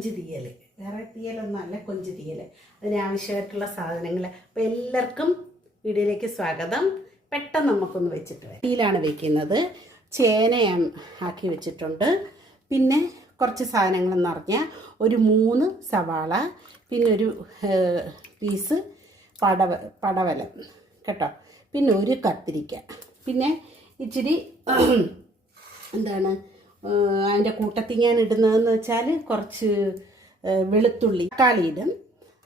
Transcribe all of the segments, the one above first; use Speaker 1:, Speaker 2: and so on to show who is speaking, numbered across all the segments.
Speaker 1: കൊഞ്ച് തീയൽ വേറെ തീയലൊന്നും അല്ല കൊഞ്ച് തീയൽ അതിനാവശ്യമായിട്ടുള്ള സാധനങ്ങൾ അപ്പോൾ എല്ലാവർക്കും വീഡിയോയിലേക്ക് സ്വാഗതം. പെട്ടെന്ന് നമുക്കൊന്ന് വെച്ചിട്ട് വരാം. തീയിലാണ് വെക്കുന്നത്. ചേനയാണ് ആക്കി വെച്ചിട്ടുണ്ട്. പിന്നെ കുറച്ച് സാധനങ്ങളെന്ന് പറഞ്ഞാൽ ഒരു മൂന്ന് സവാള പിന്നെ ഒരു പീസ് പടവ പടവലം. കേട്ടോ? പിന്നെ ഒരു കത്തിരിക്ക. പിന്നെ ഇച്ചിരി എന്താണ് അതിന്റെ കൂട്ടത്തിൽ ഞാൻ ഇടുന്നതെന്ന് വെച്ചാൽ കുറച്ച് വെളുത്തുള്ളി തക്കാളി ഇടും.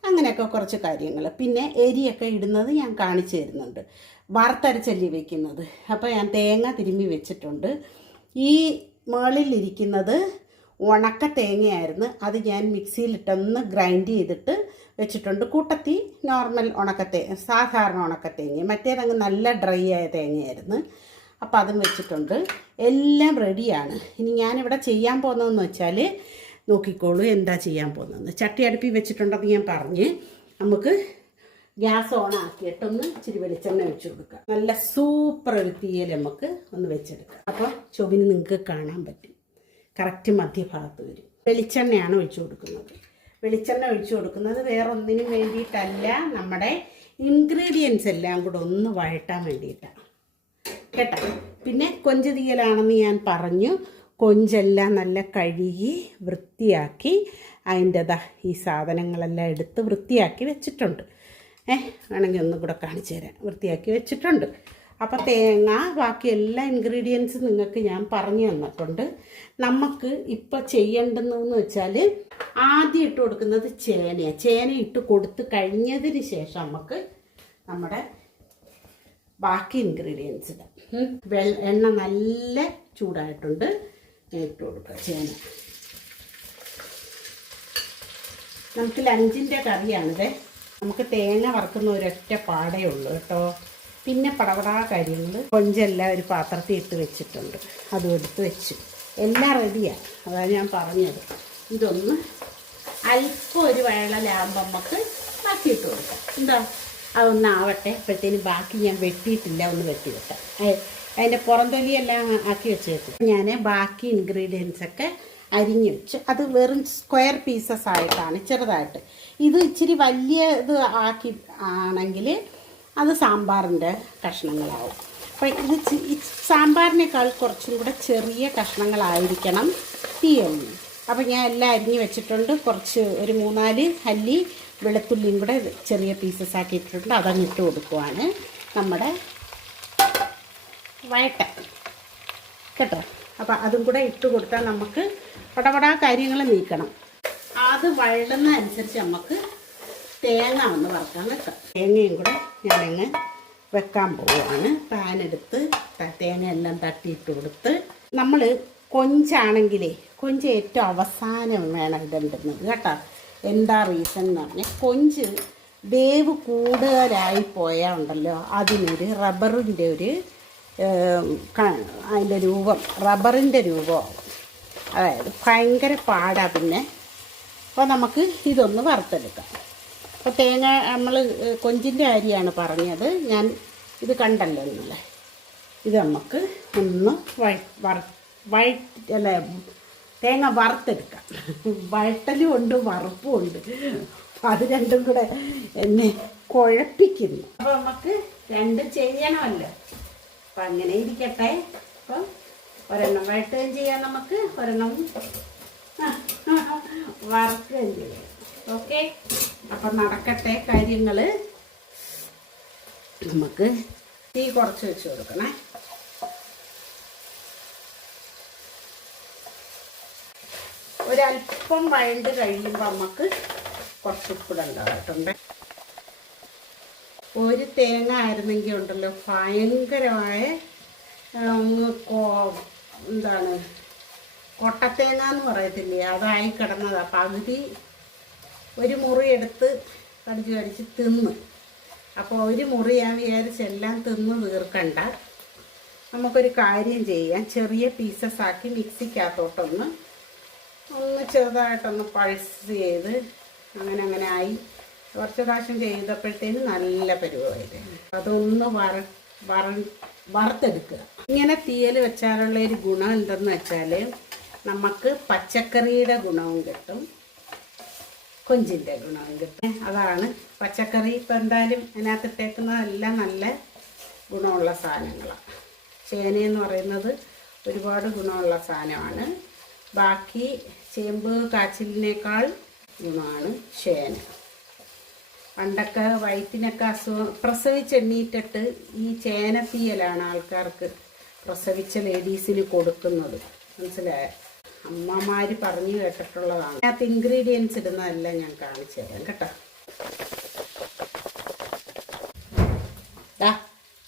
Speaker 1: അങ്ങനെയൊക്കെ കുറച്ച് കാര്യങ്ങൾ. പിന്നെ എരിയൊക്കെ ഇടുന്നത് ഞാൻ കാണിച്ചു തരുന്നുണ്ട്. വറുത്തരച്ചല്ലി വെക്കുന്നത്? അപ്പോൾ ഞാൻ തേങ്ങ തിരുമ്മി വെച്ചിട്ടുണ്ട്. ഈ മുകളിലിരിക്കുന്നത് ഉണക്ക തേങ്ങയായിരുന്നു. അത് ഞാൻ മിക്സിയിലിട്ടൊന്ന് ഗ്രൈൻഡ് ചെയ്തിട്ട് വെച്ചിട്ടുണ്ട്. കൂട്ടത്തി നോർമൽ ഉണക്കത്തേ സാധാരണ ഉണക്കത്തേങ്ങ മറ്റേതങ്ങ് നല്ല ഡ്രൈ ആയ തേങ്ങയായിരുന്നു. അപ്പോൾ അതും വെച്ചിട്ടുണ്ട്. എല്ലാം റെഡിയാണ്. ഇനി ഞാനിവിടെ ചെയ്യാൻ പോകുന്നതെന്ന് വെച്ചാൽ നോക്കിക്കോളൂ എന്താ ചെയ്യാൻ പോകുന്നതെന്ന്. ചട്ടി അടുപ്പി വെച്ചിട്ടുണ്ടെന്ന് ഞാൻ പറഞ്ഞ് നമുക്ക് ഗ്യാസ് ഓൺ ആക്കിയിട്ടൊന്ന് ഇച്ചിരി വെളിച്ചെണ്ണ വെച്ച് കൊടുക്കാം. നല്ല സൂപ്പർ ഒരു തീയൽ നമുക്ക് ഒന്ന് വെച്ചെടുക്കാം. അപ്പോൾ ചൊവിന് നിങ്ങൾക്ക് കാണാൻ പറ്റും. കറക്റ്റ് മധ്യഭാഗത്ത് വരും. വെളിച്ചെണ്ണയാണ് ഒഴിച്ചു കൊടുക്കുന്നത്. വെളിച്ചെണ്ണ ഒഴിച്ചു കൊടുക്കുന്നത് വേറെ ഒന്നിനും വേണ്ടിയിട്ടല്ല. നമ്മുടെ ഇൻഗ്രീഡിയൻസ് എല്ലാം കൂടെ ഒന്ന് വഴട്ടാൻ വേണ്ടിയിട്ടാണ്. കേട്ടോ. പിന്നെ കൊഞ്ച് തീയലാണെന്ന് ഞാൻ പറഞ്ഞു. കൊഞ്ചെല്ലാം നല്ല കഴുകി വൃത്തിയാക്കി അതിന്റെതാ ഈ സാധനങ്ങളെല്ലാം എടുത്ത് വൃത്തിയാക്കി വെച്ചിട്ടുണ്ട്. ഏ വേണമെങ്കിൽ ഒന്നും കൂടെ കാണിച്ചു തരാം. വൃത്തിയാക്കി വെച്ചിട്ടുണ്ട്. അപ്പോൾ തേങ്ങ ബാക്കി എല്ലാ ഇൻഗ്രീഡിയൻസും നിങ്ങൾക്ക് ഞാൻ പറഞ്ഞു തന്നിട്ടുണ്ട്. നമുക്ക് ഇപ്പോൾ ചെയ്യേണ്ടതെന്ന് വെച്ചാൽ ആദ്യം ഇട്ട് കൊടുക്കുന്നത് ചേനയാണ് ചേന ഇട്ട് കൊടുത്ത് കഴിഞ്ഞതിന് ശേഷം നമുക്ക് നമ്മുടെ ബാക്കി ഇൻഗ്രീഡിയൻസ്. വെള്ള എണ്ണ നല്ല ചൂടായിട്ടുണ്ട്. ഇട്ട് കൊടുക്കുക ചേന. നമുക്ക് ലഞ്ചിന്റെ കറിയാണിത്. നമുക്ക് തേങ്ങ വറുക്കുന്ന ഒരൊറ്റ പാടേ ഉള്ളൂ കേട്ടോ. പിന്നെ പടവടാ കാര്യങ്ങൾ കൊഞ്ചെല്ലാം ഒരു പാത്രത്തിൽ ഇട്ട് വെച്ചിട്ടുണ്ട്. അതും എടുത്ത് വെച്ചു. എല്ലാം റെഡിയാണ് അതാണ് ഞാൻ പറഞ്ഞത്. ഇതൊന്ന് അല്പം ഒരു വെള്ളലാകുമ്പോൾ നമുക്ക് ഇട്ട് കൊടുക്കാം. എന്താ? അതൊന്ന് ആവട്ടെ അപ്പോഴത്തേനും ബാക്കി ഞാൻ വെട്ടിയിട്ടില്ല ഒന്ന് വെട്ടി വെക്കാം അതിന്റെ പുറന്തൊലിയെല്ലാം ആക്കി വെച്ചേക്കും. ഞാൻ ബാക്കി ഇൻഗ്രീഡിയൻസൊക്കെ അരിഞ്ഞ് വെച്ച്. അത് വെറും സ്ക്വയർ പീസസ് ആയിട്ടാണ് ചെറുതായിട്ട്. ഇത് ഇച്ചിരി വലിയ ഇത് ആക്കി ആണെങ്കിൽ അത് സാമ്പാറിന്റെ കഷ്ണങ്ങളാവും. അപ്പോൾ ഇത് സാമ്പാറിനേക്കാൾ കുറച്ചും കൂടെ ചെറിയ കഷ്ണങ്ങളായിരിക്കണം തീയലിന് അപ്പോൾ ഞാൻ എല്ലാം അരിഞ്ഞ് വെച്ചിട്ടുണ്ട്. കുറച്ച് ഒരു മൂന്നാൽ അല്ലി വെളുത്തുള്ളിയും കൂടെ ചെറിയ പീസസ് ആക്കി ഇട്ടിട്ടുണ്ട് അതങ്ങ് ഇട്ട് കൊടുക്കുവാണ്. നമ്മുടെ വയട്ട കേട്ടോ? അപ്പോൾ അതും കൂടെ ഇട്ട് കൊടുത്താൽ നമുക്ക് പടപടാ കാര്യങ്ങൾ നീക്കണം. അത് വഴുന്ന അനുസരിച്ച് നമുക്ക് തേങ്ങ ഒന്ന് വറുക്കാൻ വെക്കാം തേങ്ങയും കൂടെ ഞാനങ്ങ് വെക്കാൻ പോവാണ് പാനെടുത്ത് തേങ്ങ എല്ലാം തട്ടിയിട്ട് കൊടുത്ത് നമ്മൾ കൊഞ്ചാണെങ്കിലേ കൊഞ്ച് ഏറ്റവും അവസാനം വേണം ഇടേണ്ടുന്നത് കേട്ടോ. എന്താ റീസൺ എന്ന് പറഞ്ഞാൽ കൊഞ്ച് വേവ് കൂടുതലായി പോയാൽ ഉണ്ടല്ലോ അതിനൊരു റബ്ബറിന്റെ ഒരു അതിന്റെ രൂപം റബ്ബറിന്റെ രൂപമാവും. അതായത് ഭയങ്കര പാടാ പിന്നെ. അപ്പോൾ നമുക്ക് ഇതൊന്ന് വറുത്തെടുക്കാം. അപ്പോൾ തേങ്ങ നമ്മൾ കൊഞ്ചിന്റെ അരിയാണ് പറഞ്ഞത്. ഞാൻ ഇത് കണ്ടല്ലോ ഇന്നലെ. ഇത് നമുക്ക് ഒന്ന് വഴ വറ വഴ അല്ല തേങ്ങ വറുത്തെടുക്കാം. വഴട്ടലും ഉണ്ട് വറുപ്പും ഉണ്ട്. അത് രണ്ടും കൂടെ എന്നെ കുഴപ്പിക്കുന്നു. അപ്പൊ നമുക്ക് രണ്ടും ചെയ്യണമല്ലോ. അപ്പം അങ്ങനെ ഇരിക്കട്ടെ. അപ്പം ഒരെണ്ണം വഴട്ടുകയും ചെയ്യാം നമുക്ക്. ഒരെണ്ണം വറുക്കുകയും ചെയ്യാം. ഓക്കെ? അപ്പം നടക്കട്ടെ കാര്യങ്ങൾ നമുക്ക് തീ കുറച്ച് വെച്ച് കൊടുക്കണേ. ഒരല്പം വഴണ്ട് കഴിയുമ്പോൾ നമുക്ക് കുറച്ച് ഉപ്പിടണ്ടായിട്ടുണ്ട് ഒരു തേങ്ങ ആയിരുന്നെങ്കിൽ ഉണ്ടല്ലോ ഭയങ്കരമായ എന്താണ് കൊട്ടത്തേങ്ങ എന്ന് പറയത്തില്ലേ അതായി കിടന്നതാണ് പകുതി ഒരു മുറി എടുത്ത് കടിച്ച് കടിച്ച് തിന്ന്. അപ്പോൾ ഒരു മുറി ഞാൻ വിചാരിച്ച് എല്ലാം തിന്ന് തീർക്കണ്ട. നമുക്കൊരു കാര്യം ചെയ്യാം. ചെറിയ പീസസ് ആക്കി മിക്സിക്കകത്തോട്ടൊന്ന് ഒന്ന് ചെറുതായിട്ടൊന്ന് പൾസ് ചെയ്ത് അങ്ങനെ അങ്ങനെ ആയി. കുറച്ച് പ്രാവശ്യം ചെയ്തപ്പോഴത്തേന് നല്ല പരിപാടി അതൊന്ന് വറ വറ വറുത്തെടുക്കുക. ഇങ്ങനെ തീയൽ വെച്ചാലുള്ള ഒരു ഗുണം എന്തെന്ന് വെച്ചാൽ നമുക്ക് പച്ചക്കറിയുടെ ഗുണവും കിട്ടും. കൊഞ്ചിന്റെ ഗുണവും കിട്ടും. അതാണ് പച്ചക്കറി ഇപ്പം എന്തായാലും അതിനകത്ത് ഇട്ടേക്കുന്നതെല്ലാം നല്ല ഗുണമുള്ള സാധനങ്ങളാണ്. ചേനയെന്ന് പറയുന്നത് ഒരുപാട് ഗുണമുള്ള സാധനമാണ്. ബാക്കി ചേമ്പ് കാച്ചിലിനേക്കാൾ ഗുണമാണ് ചേന. പണ്ടൊക്കെ വയറ്റിനൊക്കെ അസുഖം പ്രസവിച്ചെണ്ണീറ്റിട്ട് ഈ ചേനത്തീയലാണ് ആൾക്കാർക്ക് പ്രസവിച്ച ലേഡീസിന് കൊടുക്കുന്നത്. മനസ്സിലായ? അമ്മമാർ പറഞ്ഞു കേട്ടിട്ടുള്ളതാണ്. അതിനകത്ത് ഇൻഗ്രീഡിയൻസ് ഇടുന്നതെല്ലാം ഞാൻ കാണിച്ചു തരാം കേട്ടോ.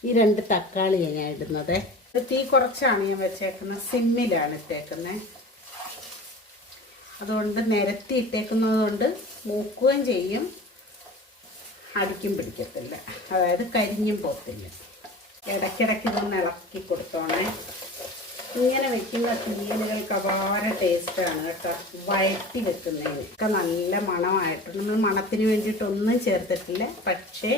Speaker 1: ഈ രണ്ട് തക്കാളിയാണ് ഞാൻ ഇടുന്നത്. തീ കുറച്ചാണ് ഞാൻ വെച്ചേക്കുന്നത്. സിമ്മിലാണ് ഇട്ടേക്കുന്നത്. അതുകൊണ്ട് നിരത്തി ഇട്ടേക്കുന്നത് കൊണ്ട് മൂക്കുകയും ചെയ്യും. അടിക്കും പിടിക്കത്തില്ല. അതായത് കരിഞ്ഞും പോത്തില്ല ഇടയ്ക്കിടയ്ക്ക് ഇതൊന്ന് ഇളക്കി കൊടുത്തോണേ. ഇങ്ങനെ വെക്കുന്ന തീയലുകൾക്ക് അപാര ടേസ്റ്റാണ് കേട്ടോ. വഴറ്റി വെക്കുന്നതിന്. ഒക്കെ നല്ല മണമായിട്ട്. നമ്മൾ മണത്തിന് വേണ്ടിയിട്ടൊന്നും ചേർത്തിട്ടില്ല. പക്ഷേ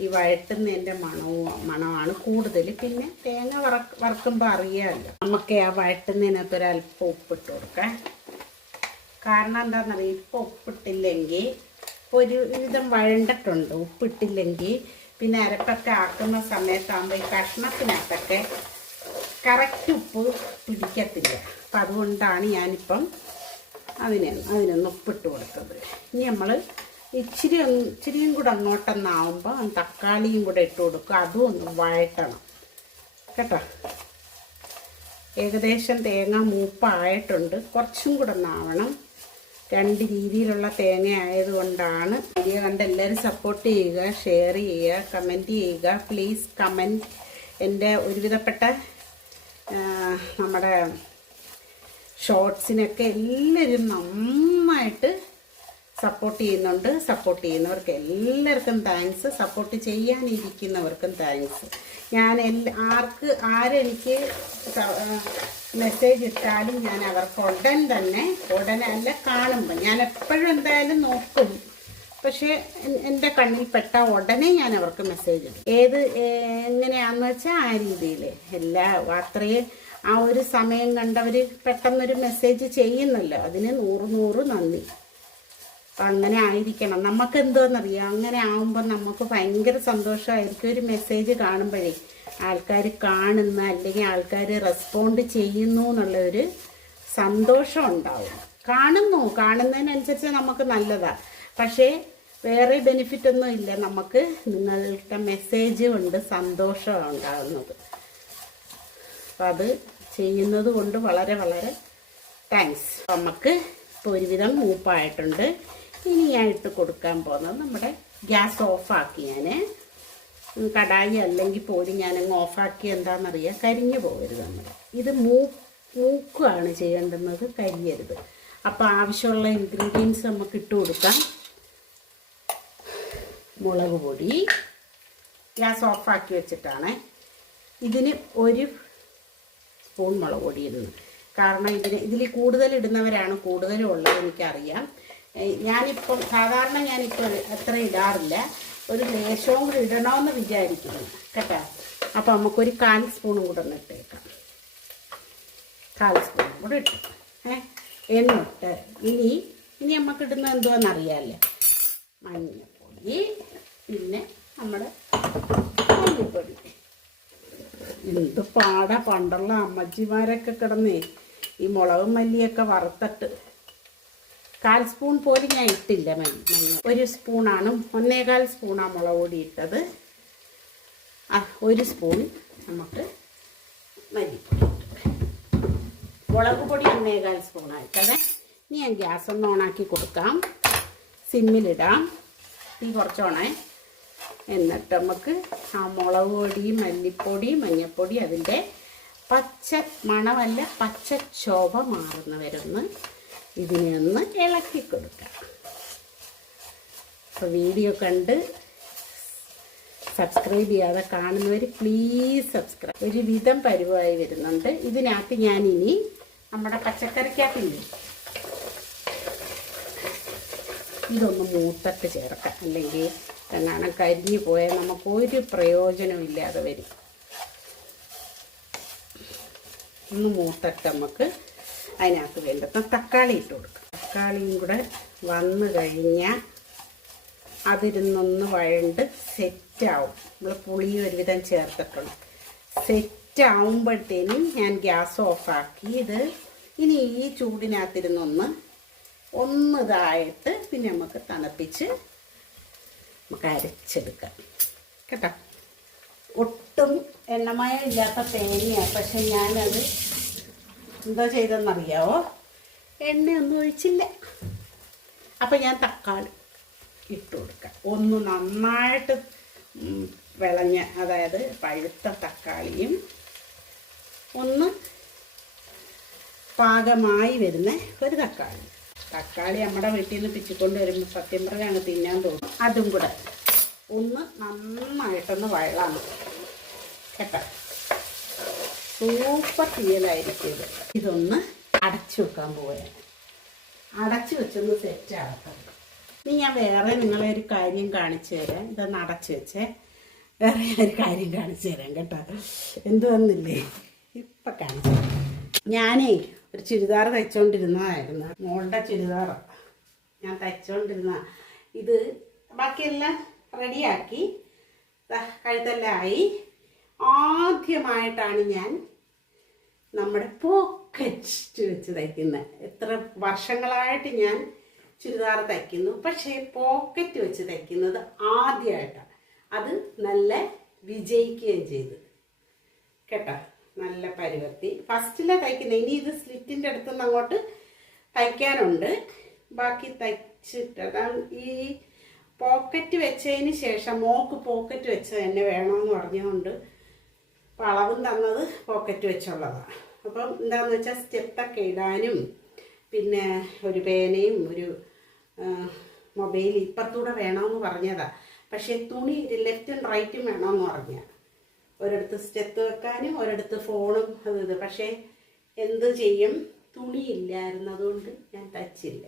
Speaker 1: ഈ വഴറ്റുന്നതിന്റെ മണവും മണമാണ് കൂടുതൽ. പിന്നെ തേങ്ങ വറ വറക്കുമ്പോൾ അറിയാമല്ലോ. നമുക്ക് ആ വഴറ്റുന്നതിനകത്ത് ഒരു അല്പം ഉപ്പിട്ട് കൊടുക്കാം. കാരണം എന്താണെന്നറിയാം? ഇപ്പോൾ ഉപ്പിട്ടില്ലെങ്കിൽ ഒരു വിധം വഴണ്ടിട്ടുണ്ട്. ഉപ്പിട്ടില്ലെങ്കിൽ പിന്നെ അരപ്പൊക്കെ ആക്കുന്ന സമയത്താകുമ്പോൾ ഈ കഷ്ണത്തിനകത്തൊക്കെ കറക്റ്റ് ഉപ്പ് പിടിക്കത്തില്ല. അപ്പം അതുകൊണ്ടാണ് ഞാനിപ്പം അതിനെ അതിനൊന്ന് ഉപ്പിട്ട് കൊടുത്തത്. ഇനി നമ്മൾ ഇച്ചിരി ഇച്ചിരിയും കൂടെ അങ്ങോട്ടൊന്നാവുമ്പോൾ തക്കാളിയും കൂടെ ഇട്ട് കൊടുക്കുക. അതും ഒന്ന് വഴറ്റണം. കേട്ടോ? ഏകദേശം തേങ്ങ മൂപ്പായിട്ടുണ്ട്. കുറച്ചും കൂടെ ഒന്നാവണം. രണ്ട് രീതിയിലുള്ള തേങ്ങ ആയതുകൊണ്ടാണ് വീഡിയോ കണ്ട് എല്ലാവരും സപ്പോർട്ട് ചെയ്യുക ഷെയർ ചെയ്യുക കമന്റ് ചെയ്യുക. പ്ലീസ് കമന്റ് എന്റെ ഒരുവിധപ്പെട്ട നമ്മുടെ ഷോർട്സിനൊക്കെ എല്ലാവരും നന്നായിട്ട് സപ്പോർട്ട് ചെയ്യുന്നുണ്ട്. സപ്പോർട്ട് ചെയ്യുന്നവർക്ക് എല്ലാവർക്കും താങ്ക്സ് സപ്പോർട്ട് ചെയ്യാനിരിക്കുന്നവർക്കും താങ്ക്സ് ഞാൻ എല്ലാ ആർക്ക് ആരെനിക്ക് മെസ്സേജ് ഇട്ടാലും ഞാൻ അവർക്ക് ഉടൻ തന്നെ ഉടനെ അല്ല കാണുമ്പോൾ ഞാൻ എപ്പോഴും എന്തായാലും നോക്കും. പക്ഷേ എൻ- എന്റെ കണ്ണിൽ പെട്ട ഉടനെ ഞാൻ അവർക്ക് മെസ്സേജ് ഇടും. ഏത് എങ്ങനെയാണെന്ന് വെച്ചാൽ ആ രീതിയിൽ എല്ലാ അത്രയും ആ ഒരു സമയം കണ്ടവർ പെട്ടെന്നൊരു മെസ്സേജ് ചെയ്യുന്നല്ലോ. അതിന് നൂറ് നൂറ് നന്ദി. അപ്പം അങ്ങനെ ആയിരിക്കണം. നമുക്ക് എന്തോന്നറിയാം അങ്ങനെ ആവുമ്പോൾ നമുക്ക് ഭയങ്കര സന്തോഷമായിരിക്കും ഒരു മെസ്സേജ് കാണുമ്പോഴേ. ആൾക്കാർ കാണുന്ന അല്ലെങ്കിൽ ആൾക്കാർ റെസ്പോണ്ട് ചെയ്യുന്നു എന്നുള്ളൊരു സന്തോഷം ഉണ്ടാവും. കാണുന്നു. കാണുന്നതിനനുസരിച്ച് നമുക്ക് നല്ലതാണ് പക്ഷേ വേറെ ബെനിഫിറ്റ് ഒന്നും ഇല്ല. നമുക്ക് നിങ്ങളുടെ മെസ്സേജ് കൊണ്ട് സന്തോഷമാണ് ഉണ്ടാകുന്നത് അപ്പം അത് ചെയ്യുന്നത് കൊണ്ട് വളരെ വളരെ താങ്ക്സ് നമുക്ക് ഇപ്പോൾ ഒരുവിധം മൂപ്പായിട്ടുണ്ട് ഇനി ഞാൻ ഇട്ട് കൊടുക്കാൻ പോകുന്നത് നമ്മുടെ ഗ്യാസ് ഓഫാക്കി ഞാൻ കടായി അല്ലെങ്കിൽ പോലും ഞാനങ്ങ് ഓഫാക്കി എന്താണെന്നറിയാം. കരിഞ്ഞു പോകരുത് നമ്മൾ ഇത് മൂ മൂക്കുകയാണ് ചെയ്യേണ്ടുന്നത് കരിയരുത്. അപ്പോൾ ആവശ്യമുള്ള ഇൻഗ്രീഡിയൻസ് നമുക്ക് ഇട്ട് കൊടുക്കാം. മുളക് പൊടി. ഗ്യാസ് ഓഫാക്കി വെച്ചിട്ടാണ്. ഇതിന് ഒരു സ്പൂൺ മുളക് പൊടി ഇടുന്നു. കാരണം ഇതിന് ഇതിൽ കൂടുതൽ ഇടുന്നവരാണ് കൂടുതലും ഉള്ളത് എനിക്കറിയാം. ഞാനിപ്പം സാധാരണ ഞാനിപ്പോൾ അത്ര ഇടാറില്ല. ഒരു ലേശവും കൂടി ഇടണമെന്ന് വിചാരിക്കുന്നു. കേട്ടോ? അപ്പോൾ നമുക്കൊരു കാൽ സ്പൂണും കൂടെ ഒന്ന് ഇട്ടേക്കാം. കാൽ സ്പൂണും കൂടെ ഇട്ടു. ഏ? എന്നിട്ട് ഇനി ഇനി നമുക്ക് ഇടുന്നത് എന്തുവാണെന്നറിയാമല്ലേ മഞ്ഞപ്പൊടി പിന്നെ നമ്മുടെ മല്ലിപ്പൊടി. എന്ത് പാടാ പണ്ടുള്ള അമ്മച്ചിമാരൊക്കെ കിടന്നേ. ഈ മുളകും മല്ലിയൊക്കെ വറുത്തിട്ട് കാൽ സ്പൂൺ പോലും ഞാൻ ഇട്ടില്ല മഞ്ഞ ഒരു സ്പൂണാണ്. ഒന്നേകാൽ സ്പൂണാണ് മുളക് പൊടി ഇട്ടത്. ഒരു സ്പൂൺ നമുക്ക് മല്ലിപ്പൊടി. മുളക് പൊടി ഒന്നേകാൽ സ്പൂണായിട്ടത് ഇനി ഞാൻ ഗ്യാസ് ഒന്ന് ഓണാക്കി കൊടുക്കാം. സിമ്മിലിടാം. തീ കുറച്ചോണേ. എന്നിട്ട് നമുക്ക് ആ മുളക് പൊടി മല്ലിപ്പൊടി മഞ്ഞൾപ്പൊടി അതിന്റെ പച്ച മണമല്ല പച്ച ചോവ മാറുന്ന വരുന്ന് ഇതിനെ ഒന്ന് ഇളക്കി കൊടുക്കാം. അപ്പോൾ വീഡിയോ കണ്ട് സബ്സ്ക്രൈബ് ചെയ്യാതെ കാണുന്നവർ പ്ലീസ് സബ്സ്ക്രൈബ്. ഒരു വിധം പരുവായി വരുന്നുണ്ട്. ഇതിനകത്ത് ഞാനിനി നമ്മുടെ പച്ചക്കറിക്കകത്തില്ലേ? ഇതൊന്ന് മൂത്തട്ട് ചേർക്കാം. അല്ലെങ്കിൽ എങ്ങാനും കരിഞ്ഞു പോയാൽ നമുക്ക് ഒരു പ്രയോജനമില്ലാതെ വരും. ഒന്ന് മൂത്തട്ട് നമുക്ക് അതിനകത്ത് വേണ്ടുന്ന തക്കാളി ഇട്ട് കൊടുക്കാം. തക്കാളിയും കൂടെ വന്നു കഴിഞ്ഞാൽ അതിരുന്നൊന്ന് വഴണ്ട് സെറ്റാവും. നമ്മൾ പുളി ഒരുവിധം ചേർത്തിട്ടുണ്ട്. സെറ്റാവുമ്പോഴത്തേനും ഞാൻ ഗ്യാസ് ഓഫാക്കി ഇത് ഇനി ഈ ചൂടിനകത്തിരുന്നൊന്ന് ഒന്ന് ഇതായിട്ട് പിന്നെ നമുക്ക് തണുപ്പിച്ച് നമുക്ക് അരച്ചെടുക്കാം. കേട്ടോ? ഒട്ടും എണ്ണമയം ഇല്ലാത്ത തേങ്ങയാണ് പക്ഷെ ഞാനത് എന്താ ചെയ്തെന്നറിയാവോ എണ്ണയൊന്നും ഒഴിച്ചില്ല. അപ്പം ഞാൻ തക്കാളി ഇട്ട് കൊടുക്കാം. ഒന്ന് നന്നായിട്ട് വിളഞ്ഞ അതായത് പഴുത്ത തക്കാളിയും ഒന്ന് പാകമായി വരുന്ന ഒരു തക്കാളി. തക്കാളി നമ്മുടെ വീട്ടിൽ നിന്ന് പിച്ചിക്കൊണ്ട് വരുമ്പോൾ സത്യം പറഞ്ഞാൽ തിന്നാൻ തോന്നും. അതും കൂടെ ഒന്ന് നന്നായിട്ടൊന്ന് വഴളാണ് കേട്ടോ? സൂപ്പർ തീയലായിരിക്കും ഇത്. ഇതൊന്ന് അടച്ചു വെക്കാൻ പോവുകയാണ്. അടച്ചു വെച്ചൊന്ന് സെറ്റ് ആകട്ടെ ഇനി ഞാൻ വേറെ നിങ്ങളെ ഒരു കാര്യം കാണിച്ചു തരാം. ഇതൊന്ന് അടച്ചു വെച്ചേ. വേറെ ഒരു കാര്യം കാണിച്ചു തരാം കേട്ടോ. എന്തുവന്നില്ലേ ഇപ്പൊ കാണിച്ചു ഞാനേ ഒരു ചുരിദാർ തയ്ച്ചുകൊണ്ടിരുന്നതായിരുന്നു മോളുടെ ചുരിദാർ ഞാൻ തയ്ച്ചുകൊണ്ടിരുന്ന ഇത് ബാക്കിയെല്ലാം റെഡിയാക്കി കഴുത്തെല്ലാം ആയി. ആദ്യമായിട്ടാണ് ഞാൻ നമ്മുടെ പോക്കറ്റ് വെച്ച് തയ്ക്കുന്നത് എത്ര വർഷങ്ങളായിട്ട് ഞാൻ ചുരിദാർ തയ്ക്കുന്നു. പക്ഷേ പോക്കറ്റ് വെച്ച് തയ്ക്കുന്നത് ആദ്യമായിട്ടാണ്. അത് നല്ല വിജയിക്കുകയും ചെയ്തു. കേട്ടോ? നല്ല പരുവത്തി ഫസ്റ്റിലെ തയ്ക്കുന്നത് ഇനി ഇത് സ്ലിറ്റിന്റെ അടുത്തുനിന്ന് അങ്ങോട്ട് തയ്ക്കാനുണ്ട്. ബാക്കി തയ്ച്ചിട്ട് അതാണ് ഈ പോക്കറ്റ് വെച്ചതിന് ശേഷം മോക്ക് പോക്കറ്റ് വെച്ച് തന്നെ വേണമെന്ന് പറഞ്ഞുകൊണ്ട് അപ്പോൾ അളവും തന്നത് പോക്കറ്റ് വെച്ചുള്ളതാണ് അപ്പം എന്താണെന്ന് വെച്ചാൽ സ്റ്റെപ്പൊക്കെ ഇടാനും പിന്നെ ഒരു പേനയും ഒരു മൊബൈൽ ഇപ്പത്തൂടെ വേണമെന്ന് പറഞ്ഞതാ. പക്ഷേ തുണി ലെഫ്റ്റും റൈറ്റും വേണമെന്ന് പറഞ്ഞ ഒരിടത്ത് സ്റ്റെപ്പ് വെക്കാനും ഒരിടത്ത് ഫോണും അത് ഇത്. പക്ഷേ എന്ത് ചെയ്യും? തുണി ഇല്ലായിരുന്നതുകൊണ്ട് ഞാൻ തയ്ച്ചില്ല.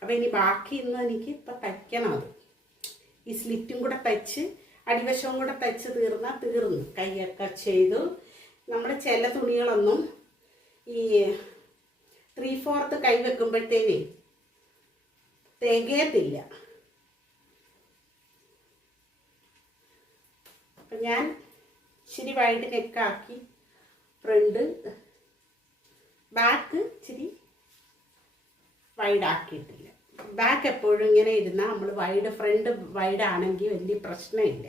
Speaker 1: അപ്പോൾ ഇനി ബാക്കി ഇന്ന് എനിക്ക് ഇപ്പം തയ്ക്കണം അത്. ഈ സ്ലിറ്റും കൂടെ തയ്ച്ച് അടിവശവും കൂടെ തയ്ച്ച് തീർന്നാൽ തീർന്നു. കൈയൊക്കെ ചെയ്തു. നമ്മുടെ ചില തുണികളൊന്നും ഈ ത്രീ ഫോർത്ത് കൈ വെക്കുമ്പോഴത്തേനേ തികയത്തില്ല അപ്പം ഞാൻ ഇച്ചിരി വൈഡ് നെക്കാക്കി ഫ്രണ്ട് ബാക്ക് ഇച്ചിരി വൈഡാക്കിയിട്ടില്ല. ബാക്ക് എപ്പോഴും ഇങ്ങനെ ഇരുന്നാൽ നമ്മൾ വൈഡ് ഫ്രണ്ട് വൈഡാണെങ്കിൽ വലിയ പ്രശ്നമില്ല.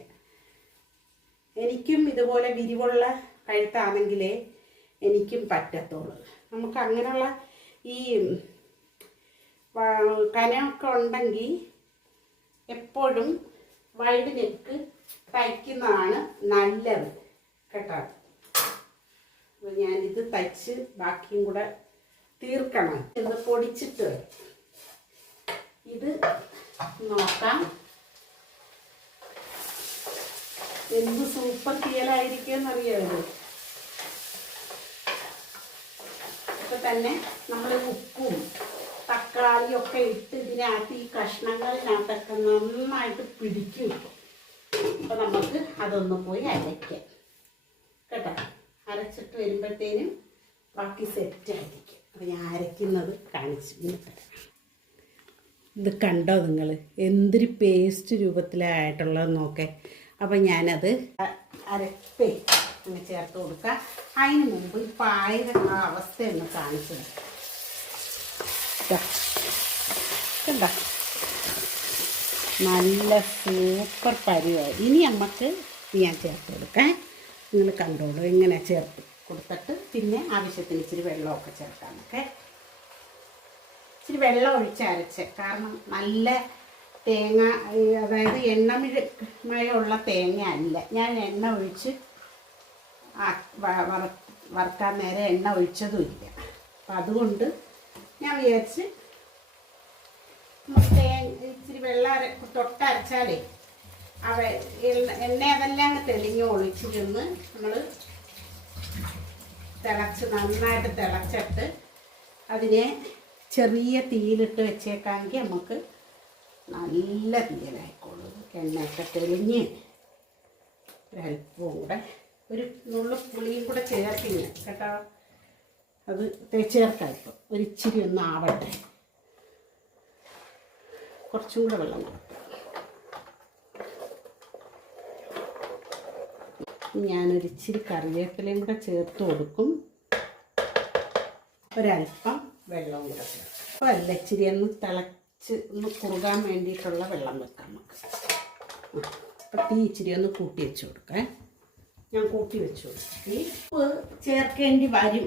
Speaker 1: എനിക്കും ഇതുപോലെ വിരിവുള്ള കഴുത്താണെങ്കിലേ എനിക്കും പറ്റത്തുള്ളൂ. നമുക്ക് അങ്ങനെയുള്ള ഈ കനമൊക്കെ ഉണ്ടെങ്കിൽ എപ്പോഴും വൈഡ് നെക്ക് തയ്ക്കുന്നതാണ് നല്ലത് കേട്ടോ. അപ്പോൾ ഞാനിത് തയ്ച്ച് ബാക്കിയും കൂടെ തീർക്കണം. എന്ന് പൊടിച്ചിട്ട് ഇത് നോക്കാം. എന്ത് സൂപ്പർ തീയലായിരിക്കും എന്നറിയാമോ ഇപ്പൊ തന്നെ നമ്മൾ ഉപ്പും തക്കാളിയും ഒക്കെ ഇട്ട് ഇതിനകത്ത് ഈ കഷ്ണങ്ങളിനകത്തൊക്കെ നന്നായിട്ട് പിടിക്കും അപ്പൊ നമുക്ക് അതൊന്ന് പോയി അരയ്ക്കാം. കേട്ടോ? അരച്ചിട്ട് വരുമ്പോഴത്തേനും ബാക്കി സെറ്റ് ആയിരിക്കും അപ്പൊ ഞാൻ അരയ്ക്കുന്നത് കാണിച്ചു. ഇത് കണ്ടോ നിങ്ങൾ എന്തൊരു പേസ്റ്റ് രൂപത്തിലായിട്ടുള്ളത് നോക്കെ അപ്പം ഞാനത് അരപ്പേ അങ്ങനെ ചേർത്ത് കൊടുക്കുക അതിന് മുമ്പ് ഈ പായയുടെ അവസ്ഥ ഒന്ന് കാണിച്ചു നല്ല സൂപ്പർ പരിവായി. ഇനി നമുക്ക് ഞാൻ ചേർത്ത് കൊടുക്കാം. നിങ്ങൾ കണ്ടോളൂ ഇങ്ങനെ ചേർത്ത് കൊടുത്തിട്ട് പിന്നെ ആവശ്യത്തിന് ഇച്ചിരി വെള്ളമൊക്കെ ചേർക്കാനൊക്കെ. ഇച്ചിരി വെള്ളം ഒഴിച്ച് അരച്ച്. കാരണം നല്ല തേങ്ങ അതായത് എണ്ണമിഴ മഴയുള്ള തേങ്ങ അല്ല. ഞാൻ എണ്ണ ഒഴിച്ച് വറുക്കാൻ നേരെ എണ്ണ ഒഴിച്ചതും ഇല്ല. അപ്പം അതുകൊണ്ട് ഞാൻ വിചാരിച്ച് തേങ്ങ ഇച്ചിരി വെള്ളം അര തൊട്ടരച്ചാലേ അവ എണ്ണ അതെല്ലാം തെളിഞ്ഞ് ഒളിച്ചിരുന്ന് നമ്മൾ തിളച്ച് നന്നായിട്ട് തിളച്ചിട്ട് അതിനെ ചെറിയ തീയിലിട്ട് വെച്ചേക്കാമെങ്കിൽ നമുക്ക് നല്ല തീയലായിക്കോളൂ. എണ്ണയൊക്കെ തെളിഞ്ഞ് ഒരല്പവും കൂടെ ഒരു നുള്ളു പുളിയും കൂടെ ചേർക്കില്ല കേട്ടോ. അത് ചേർക്കാം ഇപ്പം ഒരു ഇച്ചിരി ഒന്ന് ആവട്ടെ. കുറച്ചും കൂടെ വെള്ളം കൊടുക്കാം. ഞാനൊരു ഇച്ചിരി കറിവേപ്പിലയും കൂടെ ചേർത്ത് കൊടുക്കും. ഒരല്പം വെള്ളവും കൂടെ ചേർക്കും. അപ്പോൾ അല്ല ഇച്ചിരി ഒന്ന് തിളച്ച് ഒന്ന് കുറുകാൻ വേണ്ടിയിട്ടുള്ള വെള്ളം വെക്കാം നമുക്ക്. അപ്പം തീ ഇച്ചിരി ഒന്ന് കൂട്ടി വെച്ച് കൊടുക്കാം. ഞാൻ കൂട്ടി വെച്ചു ഈ ഉപ്പ് ചേർക്കേണ്ടി വരും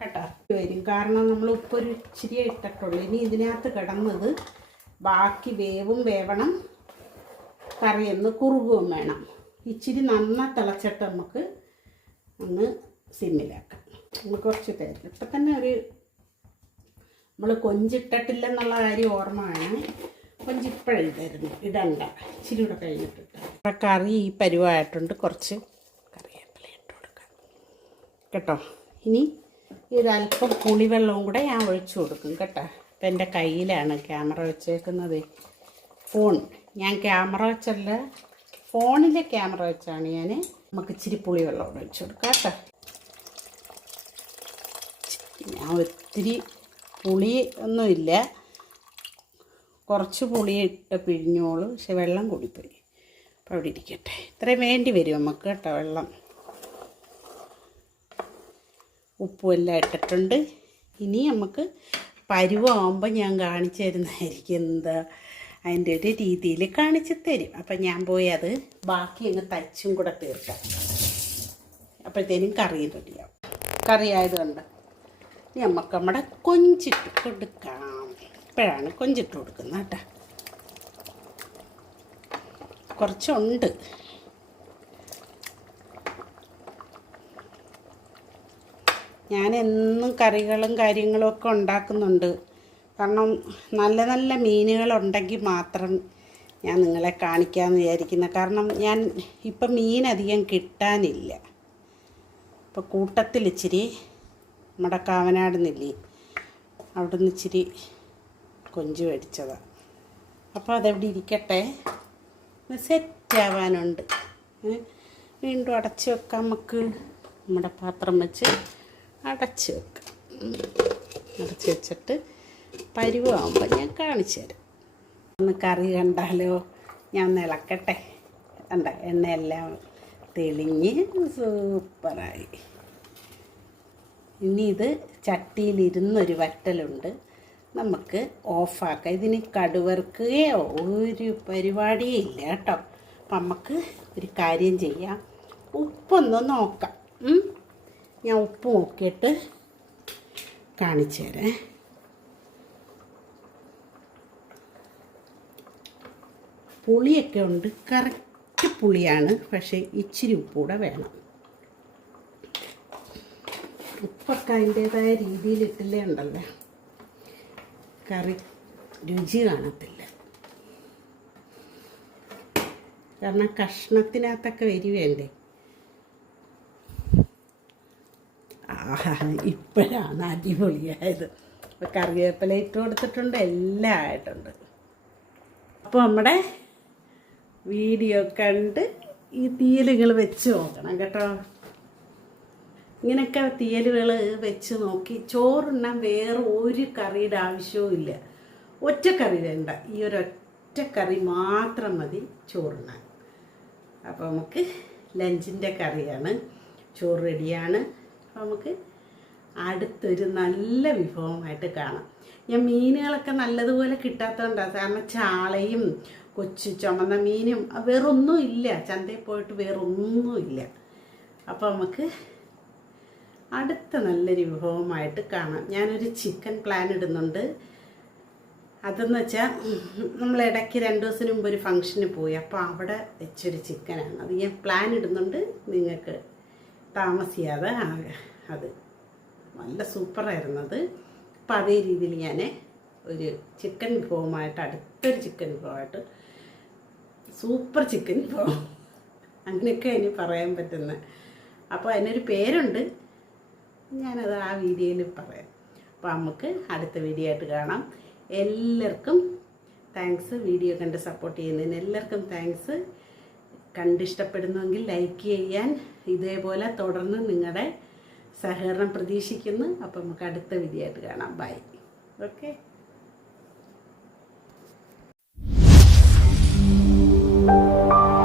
Speaker 1: കേട്ടോ. വരും. കാരണം നമ്മൾ ഉപ്പ് ഒരു ഇച്ചിരിയേ ഇട്ടിട്ടുള്ളൂ. ഇനി ഇതിനകത്ത് കിടന്നത് ബാക്കി വേവും വേവണം. കറിയൊന്ന് കുറുകും വേണം. ഇച്ചിരി നന്ന തിളച്ചിട്ട് നമുക്ക് ഒന്ന് സിമ്മിലാക്കാം. നമുക്ക് കുറച്ച് തരും ഇപ്പം തന്നെ ഒരു നമ്മൾ കൊഞ്ചിട്ടിട്ടില്ലെന്നുള്ള കാര്യം ഓർമ്മ വേണം കൊഞ്ച് ഇപ്പോഴിതായിരുന്നു ഇടണ്ട. ഇച്ചിരി കൂടെ കഴിഞ്ഞിട്ടിട്ട് ആ കറി ഈ പരുവായിട്ടുണ്ട്. കുറച്ച് കറിവേപ്പില ഇട്ട് കൊടുക്കാം. കേട്ടോ? ഇനി ഇതൽപ്പം പുളിവെള്ളവും കൂടെ ഞാൻ ഒഴിച്ചു കൊടുക്കും കേട്ടോ. ഇപ്പം എന്റെ കയ്യിലാണ് ക്യാമറ വെച്ചേക്കുന്നത്. ഫോൺ. ഞാൻ ക്യാമറ വെച്ചല്ല ഫോണിലെ ക്യാമറ വെച്ചാണ് ഞാൻ നമുക്ക് ഇച്ചിരി പുളിവെള്ളം ഒഴിച്ചു കൊടുക്കാം കേട്ടോ. ഞാൻ ഒത്തിരി പുളി ഒന്നുമില്ല കുറച്ച് പുളി ഇട്ട് പിഴിഞ്ഞോളൂ. പക്ഷെ വെള്ളം കൂടിപ്പോയി. അപ്പോൾ അവിടെ ഇരിക്കട്ടെ. ഇത്രയും വേണ്ടി വരും നമുക്ക് കേട്ടോ വെള്ളം. ഉപ്പും എല്ലാം ഇട്ടിട്ടുണ്ട്. ഇനി നമുക്ക് പരുവാകുമ്പോൾ ഞാൻ കാണിച്ചു തരുന്നതായിരിക്കും എന്താ അതിന്റെ ഒരു രീതിയിൽ കാണിച്ചു തരും. അപ്പം ഞാൻ പോയി അത് ബാക്കി അങ്ങ് തച്ചും കൂടെ തീർക്കാം. അപ്പോഴത്തേനും കറിയും റെഡിയാവും. കറി ആയതുകൊണ്ട് നമുക്ക് നമ്മുടെ കൊഞ്ചിട്ട് കൊടുക്കാം. ഇപ്പോഴാണ് കൊഞ്ചിട്ട് കൊടുക്കുന്നത് കേട്ടോ. കുറച്ചുണ്ട്. ഞാൻ എന്നും കറികളും കാര്യങ്ങളും ഒക്കെ ഉണ്ടാക്കുന്നുണ്ട്. കാരണം നല്ല നല്ല മീനുകളുണ്ടെങ്കിൽ മാത്രം ഞാൻ നിങ്ങളെ കാണിക്കാമെന്ന് വിചാരിക്കുന്നത് കാരണം ഞാൻ ഇപ്പം മീൻ അധികം കിട്ടാനില്ല. കൂട്ടത്തിൽ ഇച്ചിരി നമ്മുടെ കാവനാട് നെല്ലി അവിടെ നിന്ന് ഇച്ചിരി കൊഞ്ച് മേടിച്ചതാണ് അപ്പോൾ അതവിടെ ഇരിക്കട്ടെ. സെറ്റാവാനുണ്ട് വീണ്ടും അടച്ച് വെക്കാം നമുക്ക്. നമ്മുടെ പാത്രം വെച്ച് അടച്ച് വെക്കാം. അടച്ച് വെച്ചിട്ട് പരുവാകുമ്പോൾ ഞാൻ കാണിച്ചു തരാം. ഒന്ന് കറി കണ്ടാലോ? ഞാൻ ഇളക്കട്ടെ. കണ്ട? എണ്ണയെല്ലാം തെളിഞ്ഞ് സൂപ്പറായി. ഇനി ഇത് ചട്ടിയിലിരുന്നൊരു വറ്റലുണ്ട്. നമുക്ക് ഓഫാക്കാം. ഇതിന് കടുവറുക്കുകയോ ഒരു പരിപാടിയേ ഇല്ല കേട്ടോ. അപ്പം നമുക്ക് ഒരു കാര്യം ചെയ്യാം. ഉപ്പൊന്ന് നോക്കാം. ഞാൻ ഉപ്പ് നോക്കിയിട്ട് കാണിച്ചു തരാം. പുളിയൊക്കെ ഉണ്ട്. കറക്റ്റ് പുളിയാണ്. പക്ഷേ ഇച്ചിരി ഉപ്പ് കൂടെ വേണം. ഉപ്പൊക്കെ അതിന്റേതായ രീതിയിൽ ഇട്ടില്ലേ ഉണ്ടല്ലോ? കറി രുചി കാണത്തില്ല. കാരണം കഷ്ണത്തിനകത്തൊക്കെ ആഹാ ഇപ്പോഴാണ് അടിപൊളിയായത്. അപ്പോൾ കറിവേപ്പില ഇട്ട് കൊടുത്തിട്ടുണ്ട് എല്ലാം ആയിട്ടുണ്ട്. അപ്പോൾ നമ്മുടെ വീഡിയോ കണ്ട് ഈ തീയലുകൾ വെച്ച് നോക്കണം കേട്ടോ. ഇങ്ങനെയൊക്കെ തീയലുകൾ വെച്ച് നോക്കി ചോറുണ്ണാൻ വേറെ ഒരു കറിയുടെ ആവശ്യവും ഇല്ല. ഒറ്റ വേണ്ട. ഈ ഒരു ഒറ്റ കറി മാത്രം മതി ചോറുണ്ണാൻ. അപ്പോൾ നമുക്ക് ലഞ്ചിന്റെ കറിയാണ്. ചോറ് റെഡിയാണ്. അപ്പോൾ നമുക്ക് അടുത്തൊരു നല്ല വിഭവമായിട്ട് കാണാം. ഞാൻ മീനുകളൊക്കെ നല്ലതുപോലെ കിട്ടാത്തതുകൊണ്ടാണ് കാരണം ചാളയും കൊച്ചു ചുമന്ന മീനും വേറൊന്നും ഇല്ല. ചന്തയിൽ പോയിട്ട് വേറൊന്നും ഇല്ല. അപ്പോൾ നമുക്ക് അടുത്ത നല്ലൊരു വിഭവമായിട്ട് കാണാം. ഞാനൊരു ചിക്കൻ പ്ലാൻ ഇടുന്നുണ്ട്. അതെന്ന് വെച്ചാൽ നമ്മൾ ഇടയ്ക്ക് രണ്ട് ദിവസത്തിന് മുമ്പ് ഒരു ഫംഗ്ഷന് പോയി. അപ്പോൾ അവിടെ വെച്ചൊരു ചിക്കനാണ് അത് ഞാൻ പ്ലാൻ ഇടുന്നുണ്ട്. നിങ്ങൾക്ക് താമസിയാതെ അത് നല്ല സൂപ്പറായിരുന്നു അത്. അപ്പം അതേ രീതിയിൽ ഞാൻ ഒരു ചിക്കൻ വിഭവമായിട്ട് അടുത്തൊരു ചിക്കൻ വിഭവമായിട്ട് സൂപ്പർ ചിക്കൻ വിഭവം. അങ്ങനെയൊക്കെ ഇനി പറയാൻ പറ്റുന്നത് അപ്പോൾ അതിനൊരു പേരുണ്ട്. ഞാനത് ആ വീഡിയോയിൽ പറയാം. അപ്പോൾ നമുക്ക് അടുത്ത വീഡിയോ ആയിട്ട് കാണാം. എല്ലാവർക്കും താങ്ക്സ് വീഡിയോ കണ്ട് സപ്പോർട്ട് ചെയ്യുന്നതിന് എല്ലാവർക്കും താങ്ക്സ് കണ്ടിഷ്ടപ്പെടുന്നുവെങ്കിൽ ലൈക്ക് ചെയ്യാൻ. ഇതേപോലെ തുടർന്ന് നിങ്ങളുടെ സഹകരണം പ്രതീക്ഷിക്കുന്നു. അപ്പോൾ നമുക്ക് അടുത്ത വീഡിയോ ആയിട്ട് കാണാം. Bye okay Thank you.